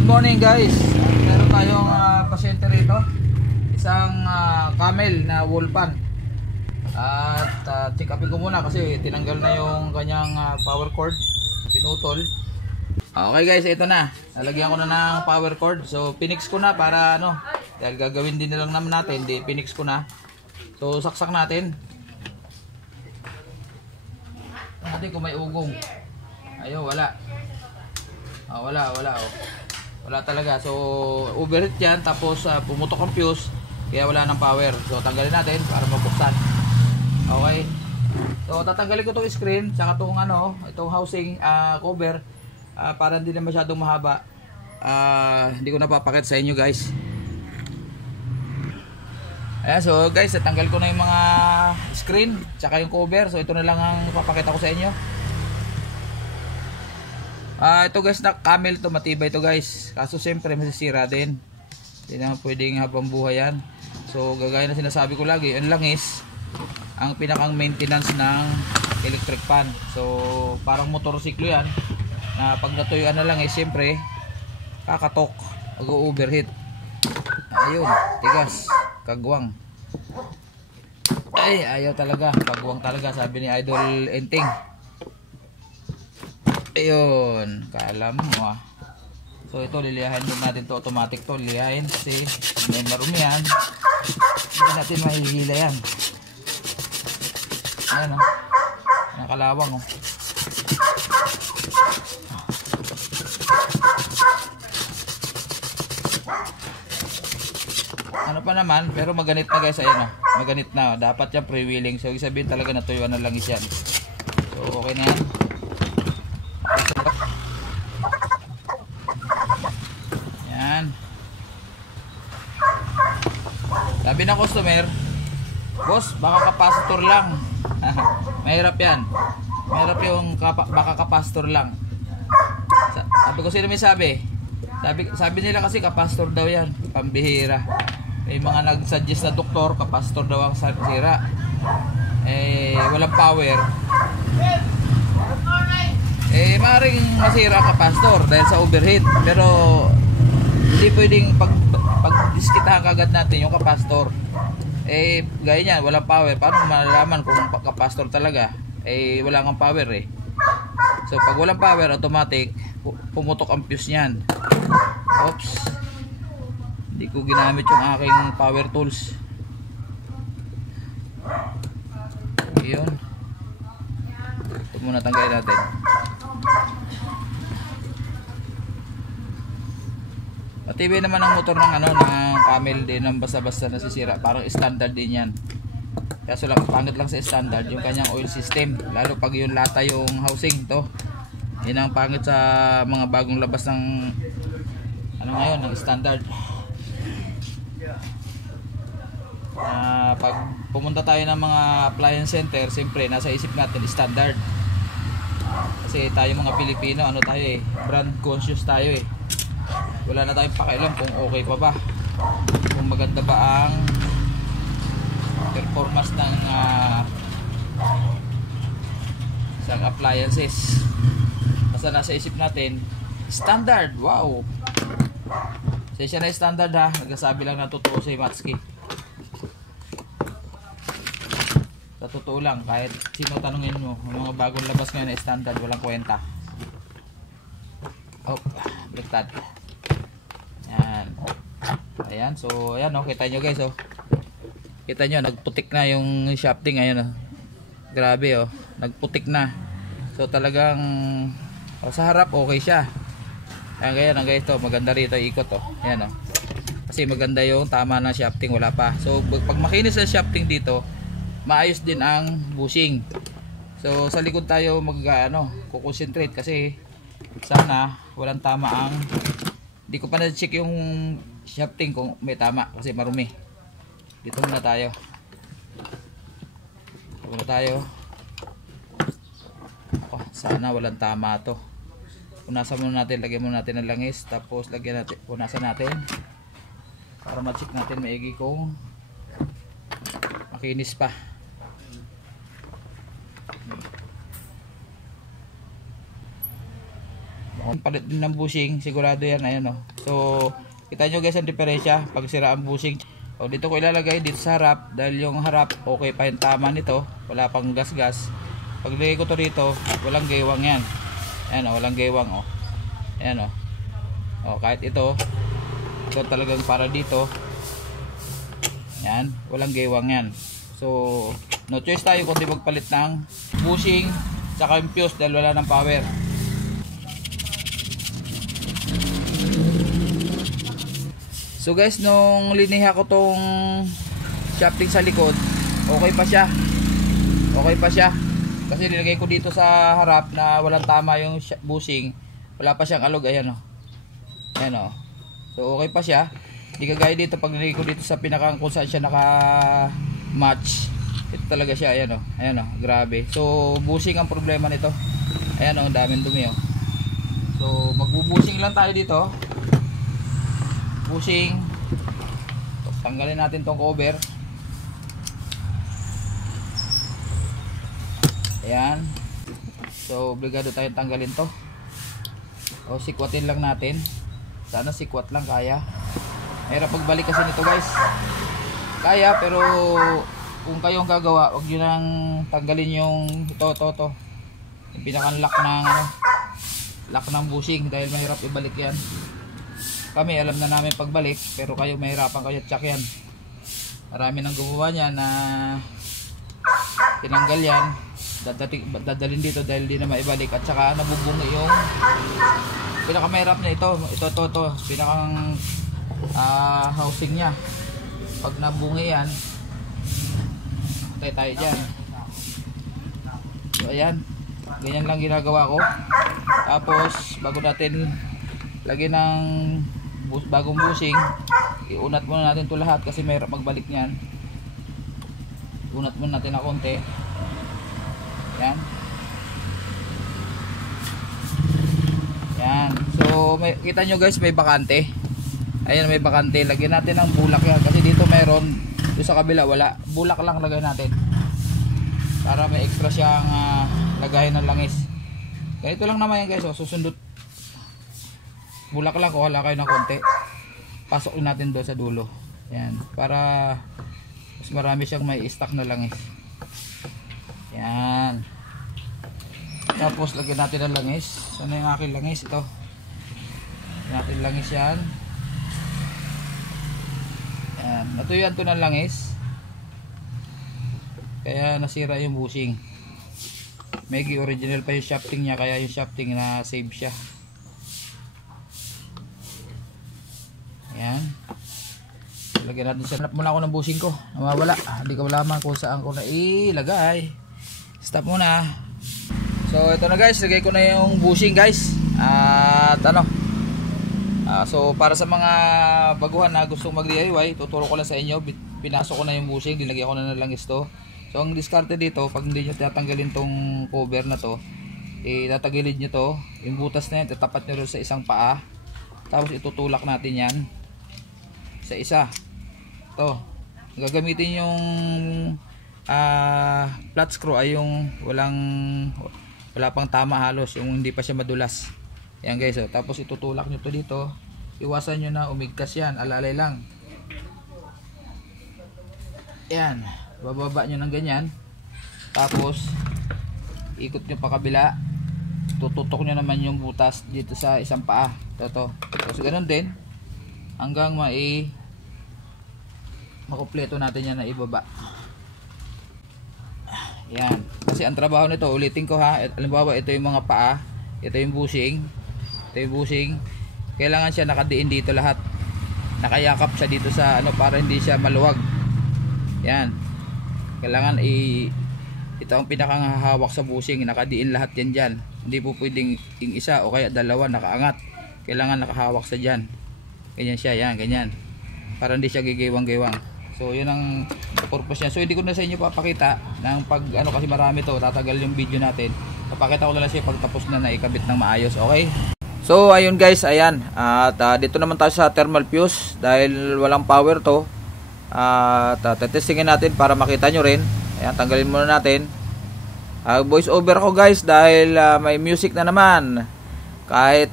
Good morning guys. Meron tayong pasyente rito. Isang camel na wool pan. At check upin ko muna kasi tinanggal na yung kanyang power cord. Pinutol. Okay guys, ito na. Nalagyan ko na ng power cord. So pinix ko na para dahil gagawin din nilang naman natin, pinix ko na. So saksak natin. Natin kung may ugong. Ayo, wala. Wala talaga. So overheat yan, tapos pumutok ang fuse, kaya wala ng power. So tanggalin natin para mabuksan. Okay, so tatanggalin ko itong screen tsaka itong housing cover para hindi na masyadong mahaba. Hindi ko napapakita sa inyo guys. Ayan, so guys, natanggal ko na yung mga screen tsaka yung cover. So ito na lang ang papakita ko sa inyo. Ito guys, na camel to, matibay to guys. Kaso siyempre masisira din. Hindi naman pwedeng habang buhay yan. So gagaya na sinasabi ko lagi, ang langis ang pinakang maintenance ng electric pan. So parang motorsiklo yan, na pag natuyuan na lang siyempre kakatok, mag-overheat. Ayun, tigas, kagwang. Ay, ayaw talaga, kagwang talaga, sabi ni Idol Enting. Ayun, kaalam mo So ito, liliyahin din natin to, automatic to, liliyahin kasi may marumi yan, hindi natin mahihila yan. Ayan nakalawang ano pa naman, pero maganit na guys. Ayan maganit na, dapat yan pre-wheeling. So ibig sabihin talaga natuyuan na langis yan. So okay na yan. Sabi ng customer, boss, baka kapasitor lang. Mahirap yan. Mahirap yung baka kapasitor lang. Sabi ko, sino may sabi? Sabi nila kasi kapasitor daw yan. Pambihira. May mga nag-suggest na doktor, kapasitor daw ang sira. Walang power. Maaaring masira kapasitor dahil sa overheat. Pero hindi pwedeng pag-diskitahan kagad natin yung kapasitor. Gaya niyan, walang power. Paano malalaman kung kapasitor talaga? Wala kang power So pag walang power, automatic pumutok ang fuse niyan. Oops, hindi ko ginamit yung aking power tools. Yun, ito muna tanggalin natin. Matibay naman ang motor ng ng camel din, ng basta-basta nasisira. Parang standard din yan. Kaso lang, pangit lang sa standard yung kanyang oil system. Lalo pag yung lata yung housing to. Yan ang pangit sa mga bagong labas ng ngayon, ng standard. Pag pumunta tayo ng mga appliance center, siyempre nasa isip natin standard. Kasi tayo mga Pilipino, tayo brand conscious tayo Wala na tayong pakialam kung okay pa ba, kung maganda ba ang performance ng isang appliances. Basta nasa isip natin standard. Wow, siya na standard nagsasabi lang na totoo si Matsuki. Sa totoo lang, kahit sino tanungin mo, ang mga bagong labas ngayon na standard, walang kwenta. Baliktad. Ayan, so ayan kita nyo guys kita nyo, nagputik na yung shafting. Ayun grabe nagputik na. So talagang sa harap okay siya. Ayan guys, maganda rito ikot ayan kasi maganda yung tama ng shafting, wala pa. So pag makinis ang shafting dito, maayos din ang bushing. So sa likod tayo kukonsentrate kasi sana walang tama ang. Hindi ko pa na-check yung shafting kung may tama kasi marumi. Dito muna tayo. Sana walang tama to. Punasan muna natin, lagyan muna natin ng langis, tapos punasan natin para ma-check natin maigi kung makinis pa. Palit din ng bushing, sigurado yan. Ayan, oh. So kita nyo guys ang diferensya pag sira ang bushing. O, dito ko ilalagay dito sa harap, dahil yung harap okay pa yung tama nito, wala pang gas-gas. Pag lagay ko to rito, walang gaywang yan. Ayan, oh, walang gaywang, oh. Ayan, oh. O, kahit ito talagang para dito. Yan, walang gaywang yan. So no choice tayo kundi magpalit ng bushing tsaka yung fuse dahil wala ng power. So guys, nung liniha ko tong shafting sa likod, okay pa siya. Okay pa siya. Kasi nilagay ko dito sa harap na walang tama yung bushing. Wala pa siyang alog, ayan, oh. Ayan, oh. So okay pa siya. Hindi kagaya dito pag nilagay ko dito sa pinakang kung saan siya naka-match. Ito talaga siya, ayan, oh. Ayan, oh, grabe. So bushing ang problema nito. Ayan, oh, ang daming dumi, oh. So magbubushing lang tayo dito. Bushing. Tanggalin natin tong cover. Ayan. So obligado tayong tanggalin to. O sikwatin lang natin. Sana sikwat lang kaya. Mahirap pagbalik kasi nito guys. Kaya pero kung kayong gagawa, wag nyo nang tanggalin yung ito. Yung pinaka-lock ng lock ng bushing dahil mahirap ibalik yan. Kami alam na namin pagbalik, pero kayo mahirapan kayo tsak yan. Marami nang gumawa niya na tinanggal yan, dadalhin dito dahil di na maibalik, at saka nabubungi yung pinakamahirap na ito pinakang housing nya. Pag nabungi yan, tayo dyan. So ayan, ganyan lang ginagawa ko. Tapos bago natin lagyan ng bagong bushing, iunat muna natin ito lahat kasi mahirap magbalik niyan. Unat muna natin na konti. Yan. Yan. So kita nyo guys, may bakante. Ayan, may bakante. Lagyan natin ng bulak yan kasi dito mayroon, doon sa kabila wala. Bulak lang lagay natin para may extra siyang lagayan ng langis. Ganito lang naman yan guys, oh. Susundot bulak lang, kuha kayo ng konti, pasok natin doon sa dulo. Yan, para mas marami siyang may stock na langis. Yan. Tapos lagyan natin ng langis. Sana yung aking langis? Ito. Lagyan natin langis yan. Yan, natuyuan to ng langis kaya nasira yung bushing. Megi original pa yung shafting niya, kaya yung shafting na save siya. Yan. Lagyan natin siya. Hanap muna ako ng bushing ko. Nawawala. Hindi ko malaman kung saan ko na ilagay. Stop muna. So ito na guys. Lagay ko na yung bushing guys. At ano. So para sa mga baguhan na gustong mag-DIY, tuturo ko lang sa inyo. Pinasok ko na yung bushing. Dinagyan ko na ng langis to. So ang diskarte dito, pag hindi nyo tatanggalin tong cover na to, tatagilid nyo to. Yung butas na yan, tatapat nyo rin sa isang paa. Tapos itutulak natin yan sa isa. To, gagamitin yung flat screw ay yung wala pang tama halos, yung hindi pa siya madulas. Yan guys, oh. Tapos itutulak nyo to dito. Iwasan nyo na umigkas yan, alalay lang. Yan, bababa nyo ng ganyan. Tapos ikot nyo pa kabila, tututok nyo naman yung butas dito sa isang paa. Ito. Tapos ganun din hanggang makumpleto natin yan na ibaba. Yan. Kasi ang trabaho nito, ulitin ko ha, halimbawa ito yung mga paa, ito yung bushing, kailangan siya nakadiin dito lahat, nakayakap siya dito sa ano para hindi siya maluwag. Yan. Kailangan ito ang pinakang hahawak sa bushing, nakadiin lahat yan dyan. Hindi po pwedeng yung isa o kaya dalawa nakaangat. Kailangan nakahawak sa dyan. Ganyan siya, yan, ganyan. Para hindi siya gigiwang-giwang. So yun ang purpose niya. So hindi ko na sa inyo papakita ng pag ano kasi marami to, tatagal yung video natin. Papakita ko na lang siya pag tapos na ikabit ng maayos, okay? So ayun guys, ayan. At dito naman tayo sa thermal fuse dahil walang power to. At testingin natin para makita nyo rin. Ayan, tanggalin muna natin. Voice over ko guys dahil may music na naman. Kahit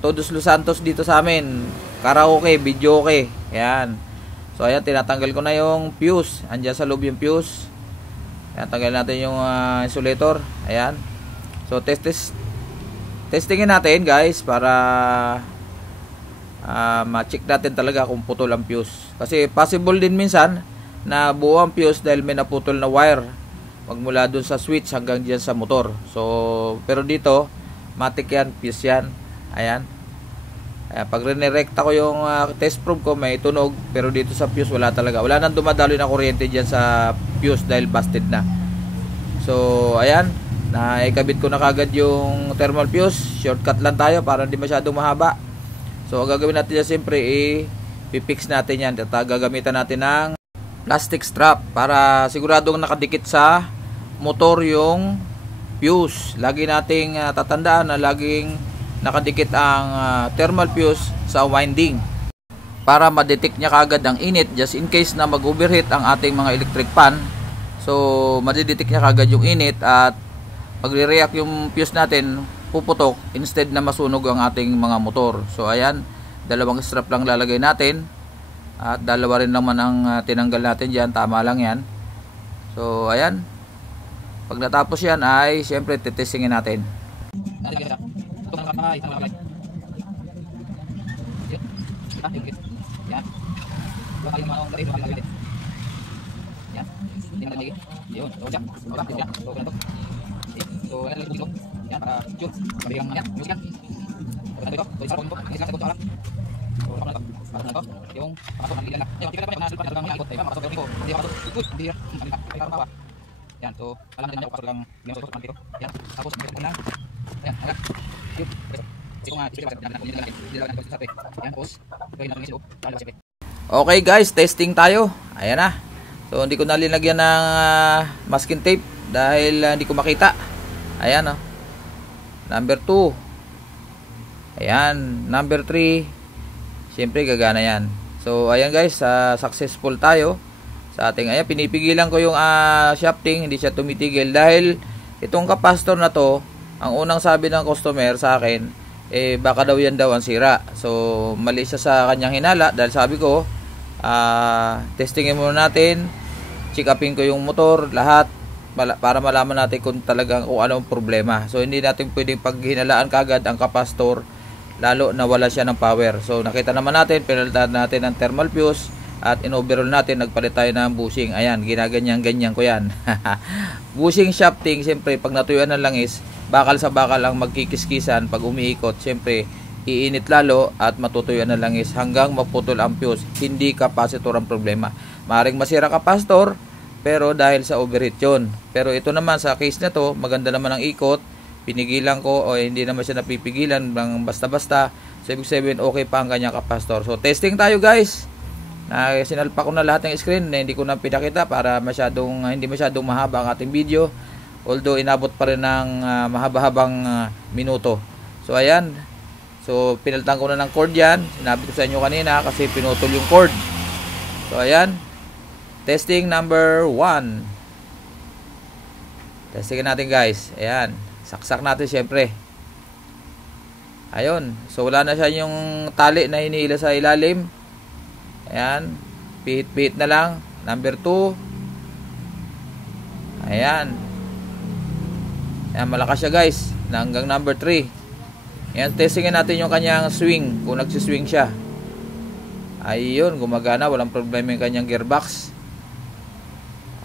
Todos Los Santos dito sa amin, karaoke, video okay. Ayan. So ayan, tinatanggal ko na yung fuse. Andiyan sa loob yung fuse. Ayan, tanggal natin yung insulator. Ayan. So testingin natin guys para ma-check natin talaga kung putol ang fuse. Kasi possible din minsan na buo ang fuse dahil may naputol na wire magmula dun sa switch hanggang dyan sa motor. So pero dito matik yan, fuse yan. Ayan. Pag rinirekta ko yung test probe ko, may tunog. Pero dito sa fuse, wala talaga. Wala nang dumadaloy na kuryente dyan sa fuse dahil busted na. So, ayan. Naikabit ko na kagad yung thermal fuse. Shortcut lang tayo para hindi masyadong mahaba. So, ang gagawin natin dyan, siyempre, i-fix natin yan. At gagamitan natin ng plastic strap para siguradong nakadikit sa motor yung fuse. Lagi nating tatandaan na laging nakadikit ang thermal fuse sa winding para ma-detect niya kagad ang init just in case na mag-overheat ang ating mga electric fan. So ma-detect niya kagad yung init at pagre-react yung fuse natin, puputok instead na masunog ang ating mga motor. So ayan, dalawang strap lang lalagay natin at dalawa rin naman ang tinanggal natin diyan, tama lang yan. So ayan, pag natapos yan ay siyempre titestingin natin. Yan, so alam natin na pasok lang yung sosok dito. Yan, tapos meron lang. Ayan, agad. Yun. Ito nga, ito lang natin dito sa tape. Yan, tapos gawin natin ito. Okay guys, testing tayo. Ayan na. So hindi ko na linagyan ng masking tape dahil hindi ko makita. Ayan oh. Number 2. Ayan, number 3. Siyempre gagana yan. So ayan guys, successful tayo sa ating, ayan, pinipigilan ko yung shafting, hindi siya tumitigil dahil itong capacitor na to, ang unang sabi ng customer sa akin, baka daw yan daw ang sira. So mali siya sa kanyang hinala dahil sabi ko, testingin muna natin, check upin ko yung motor, lahat, para malaman natin kung talagang kung anong problema. So hindi natin pwedeng paghinalaan kagad ang capacitor, lalo na wala siya ng power. So nakita naman natin, pinalitan natin ng thermal fuse at in-overall natin, nagpalit tayo ng bushing. Ayan, ginaganyan-ganyan ko yan. Bushing shafting, siyempre pag natuyuan ng langis, bakal sa bakal ang magkikiskisan. Pag umiikot, siyempre iinit lalo at matutuyuan ng langis hanggang maputol ang fuse. Hindi capacitor ang problema. Maring masira capacitor, pero dahil sa overheat yun. Pero ito naman sa case na to, maganda naman ang ikot, pinigilan ko o hindi naman siya napipigilan ng basta-basta. So ibig sabihin okay pa ang kanyang capacitor. So testing tayo guys. Sinalpa ko na lahat ng screen na hindi ko na pinakita para hindi masyadong mahaba ang ating video, although inabot pa rin ng mahaba-habang minuto. So ayan, so pinalitan ko na ng cord yan, sinabi ko sa inyo kanina kasi pinutol yung cord. So ayan, testing number 1. Testingin natin guys. Ayan, saksak natin syempre. Ayun, so wala na siya yung tali na hinihila sa ilalim. Ayan, pihit-pihit na lang. Number 2. Ayan. Ayan, malakas siya guys. Hanggang number 3. Ayan, testingin natin yung kanyang swing, kung nagsiswing siya. Ayun, gumagana, walang problema yung kanyang gearbox.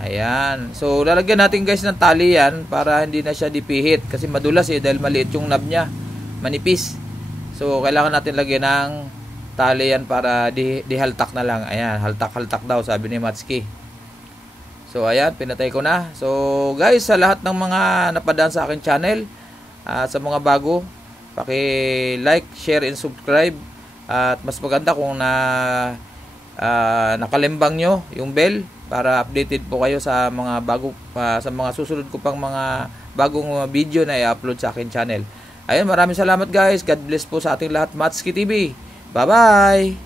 Ayan, so lalagyan natin guys ng tali yan para hindi na siya dipihit, kasi madulas dahil maliit yung knob nya, manipis. So kailangan natin lagyan ng tali yan para dihaltak na lang. Ayan, haltak-haltak daw sabi ni Matsuki. So ayan, pinatay ko na. So guys, sa lahat ng mga napadaan sa akin channel, sa mga bago, paki-like, share, and subscribe. At mas maganda kung nakalimbang nyo yung bell para updated po kayo sa mga bago, sa mga susunod ko pang mga bagong video na i-upload sa akin channel. Ayun, maraming salamat guys. God bless po sa ating lahat. Matsuki TV. Bye-bye!